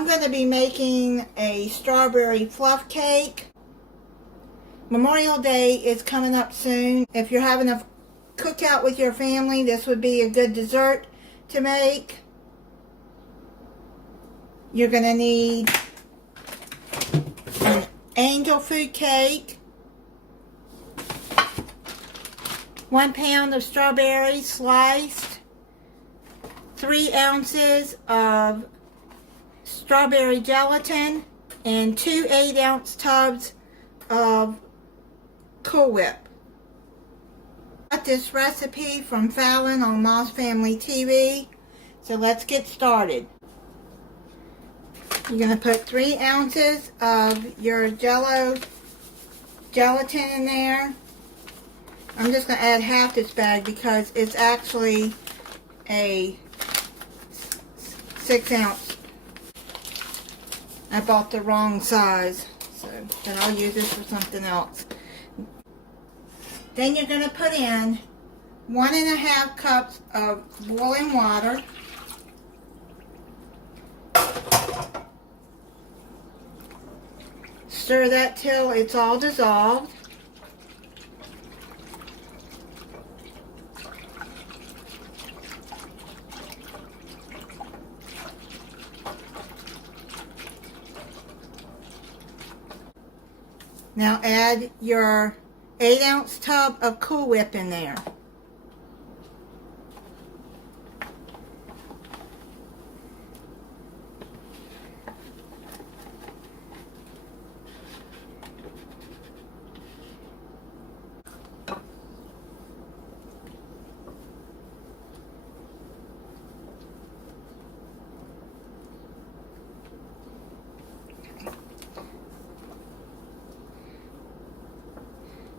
I'm going to be making a strawberry fluff cake. Memorial Day is coming up soon. If you're having a cookout with your family, this would be a good dessert to make. You're going to need an angel food cake, 1 pound of strawberries sliced, 3 ounces of strawberry gelatin, and 2 8-ounce tubs of Cool Whip. I got this recipe from Fallon on Moss Family TV, so let's get started. You're going to put 3 ounces of your gelatin in there. I'm just going to add half this bag because it's actually a 6-ounce. I bought the wrong size, so then I'll use this for something else. Then you're going to put in 1½ cups of boiling water. Stir that till it's all dissolved. Now add your 8-ounce tub of Cool Whip in there.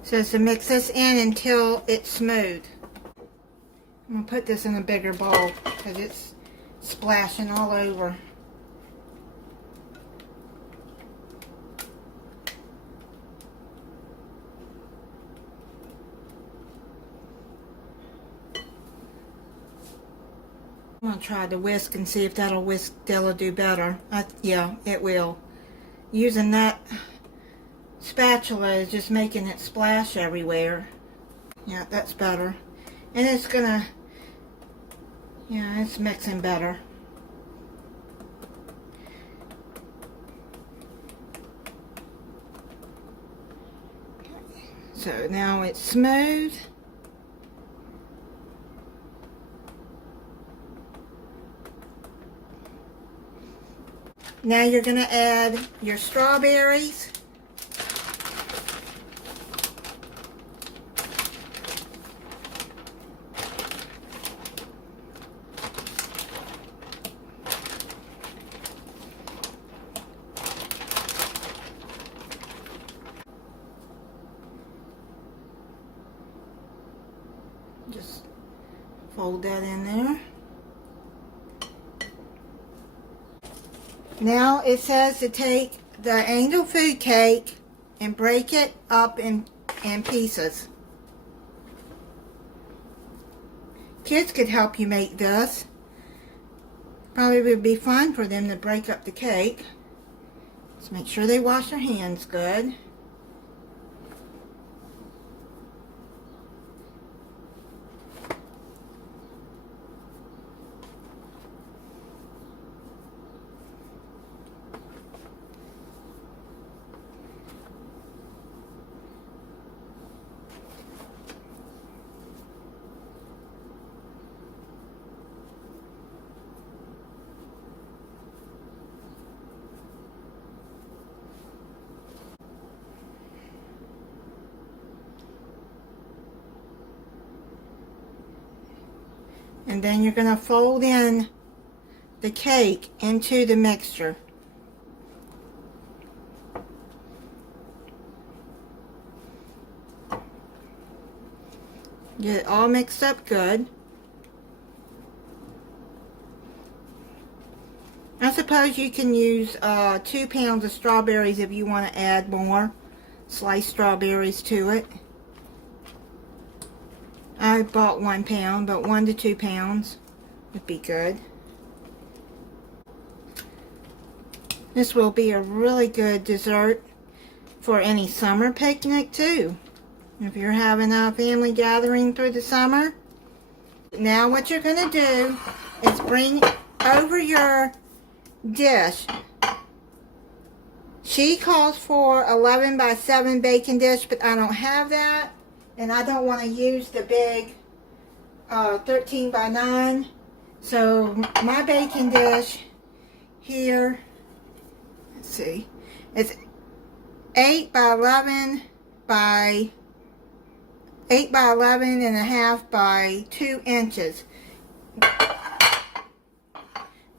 So to mix this in until it's smooth. I'm going to put this in a bigger bowl because it's splashing all over. I'm going to try the whisk and see if that'll do better. Yeah, it will. Using that spatula is just making it splash everywhere. Yeah, that's better. And it's gonna, yeah, it's mixing better. Okay. So now it's smooth. Now you're gonna add your strawberries. Just fold that in there. Now it says to take the angel food cake and break it up in pieces. Kids could help you make this. Probably would be fun for them to break up the cake. Just make sure they wash their hands good. And then you're going to fold in the cake into the mixture. Get it all mixed up good. I suppose you can use 2 pounds of strawberries if you want to add more sliced strawberries to it. I bought 1 pound, but 1 to 2 pounds would be good. This will be a really good dessert for any summer picnic too. If you're having a family gathering through the summer. Now what you're going to do is bring over your dish. She calls for 11 by 7 baking dish, but I don't have that. And I don't want to use the big 13 by 9. So my baking dish here, let's see, it's 8 by 11 by 8 by 11 and a half by 2 inches.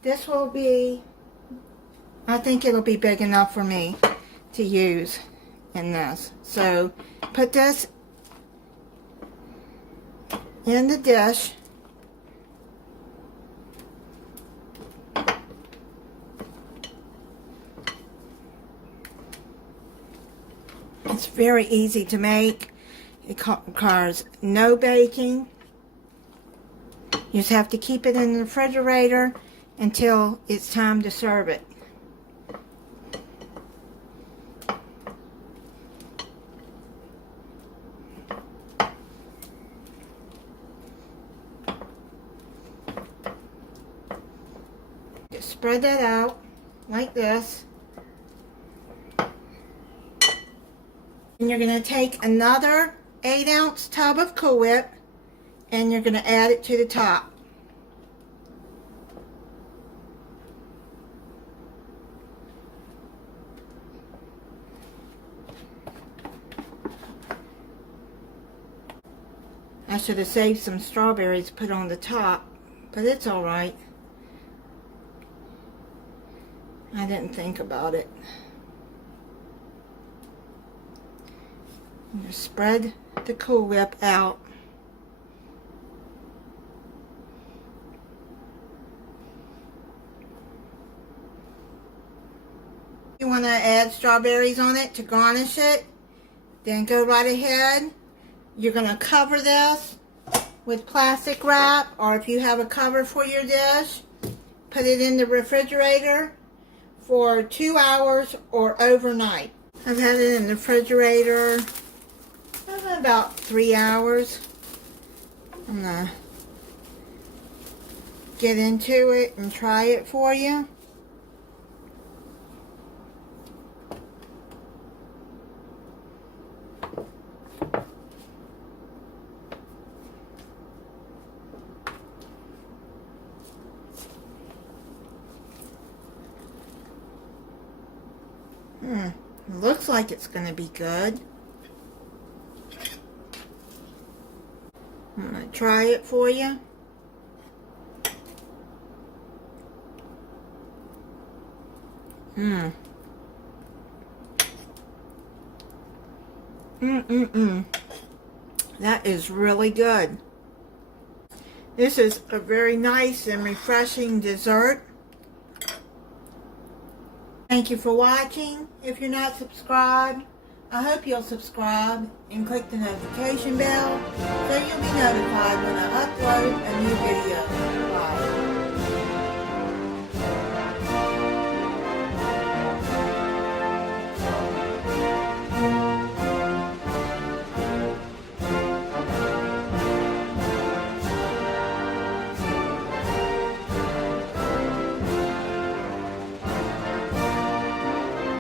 This will be, I think it'll be big enough for me to use in this. So put this in the dish. It's very easy to make. It requires no baking. You just have to keep it in the refrigerator until it's time to serve it. Just spread that out like this. And you're going to take another 8-ounce tub of Cool Whip and you're going to add it to the top. I should have saved some strawberries to put on the top, but it's alright. I didn't think about it. Just spread the Cool Whip out. You want to add strawberries on it to garnish it, then go right ahead. You're going to cover this with plastic wrap, or if you have a cover for your dish, put it in the refrigerator for 2 hours or overnight. I've had it in the refrigerator about 3 hours. I'm going to get into it and try it for you. Looks like it's going to be good. I'm going to try it for you. That is really good. This is a very nice and refreshing dessert. Thank you for watching. If you're not subscribed, I hope you'll subscribe and click the notification bell so you'll be notified when I upload a new video.